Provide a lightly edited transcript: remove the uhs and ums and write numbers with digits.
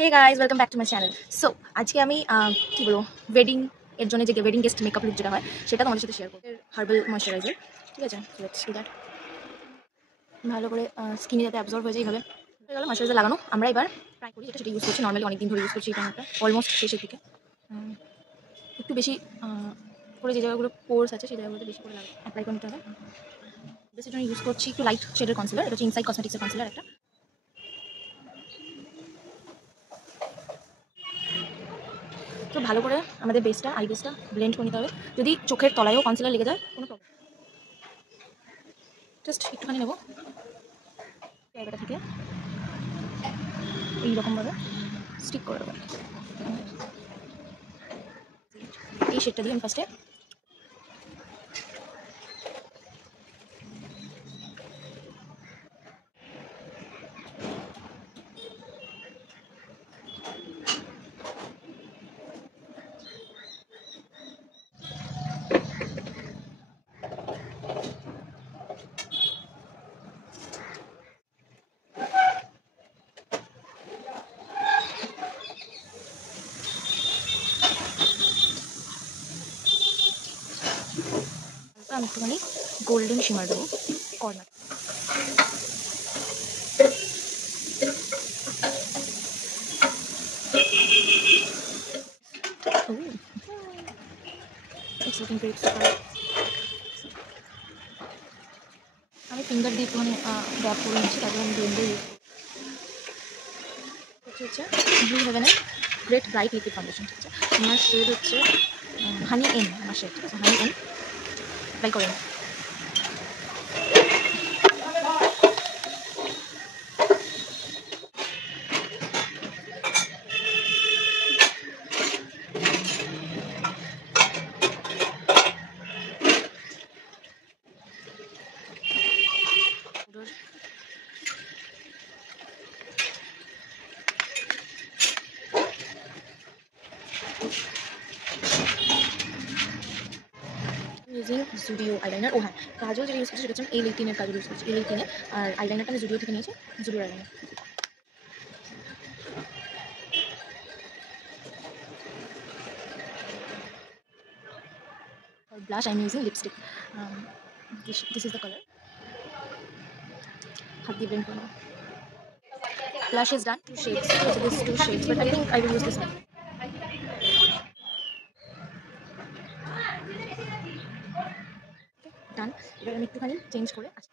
Hey guys welcome back to my channel. So আজকে আমি কি বলবো, ওয়েডিং এর জন্য যে ওয়েডিং গেস্ট মেকআপ লুক যেটা হয় সেটা তোমাদের সাথে শেয়ার করবো। হার্বাল ময়শ্চারাইজার, ঠিক আছে, লেটস ডু দ্যাট। ভালো করে স্কিনে যাতে অ্যাবজর্ব হয়ে যায় এইভাবে হয়ে গেল ময়শ্চারাইজার লাগানো। আমরা এবার ট্রাই করি, সেটা ইউজ করছি, নর্মালি অনেকদিন ধরে ইউজ করছি। এটা একটা অলমোস্ট শেষের দিকে, একটু বেশি করে যে জায়গাগুলো পোর্স আছে সেই জায়গাগুলোতে বেশি করে অ্যাপ্লাই করে নিতে হবে। বেশি জন্য ইউজ করছি একটু লাইট শেডের কনসিলার, এটা হচ্ছে ইনসাইড কসমেটিক্সের কনসিলার একটা। তো ভালো করে আমাদের বেসটা, আই বেসটা ব্লেন্ড করে নিতে হবে। যদি চোখের তলায়ও কনসিলার লেগে যায় কোনো প্রবলেম, জাস্ট একটুখানি নেবো জায়গাটা থেকে এইরকমভাবে স্টিক করে দেবো। এই শেডটা দিয়ে আমি ফার্স্টে একটুখানি গোল্ডেন শিমার দেবো কর্নার। আমি ফিঙ্গার দিয়ে একটুখানি ড্যাপ করে নিচ্ছি, তারপরে আমি ব্লেন্ডার ইউজ হচ্ছে ব্লু হেভেনের গ্রেট ব্রাইট লিকুইড ফাউন্ডেশন, ঠিক আছে। আমার শেড হচ্ছে হানি এন, আমার শেড, ঠিক আছে, হানি এন ট্রাই করে নিই। ইউজিং জুডিও আইলাইনার। ও হ্যাঁ, কাজল যেটা ইউজ করছি সেটা হচ্ছে A18-এর কাজল ইউজ করছি, A18-এ। আর আইলাইনারটা আমি জুডিও থেকে নিয়েছি, Zudio eyeliner. For blush, I'm using lipstick. This is the color. হাত দিয়ে ব্লেন্ড করে নেবো। Blush is done. 2 shades. So this is 2 shades, but I think I will use this one. Done. এবার আমি একটুখানি চেঞ্জ করে আসি।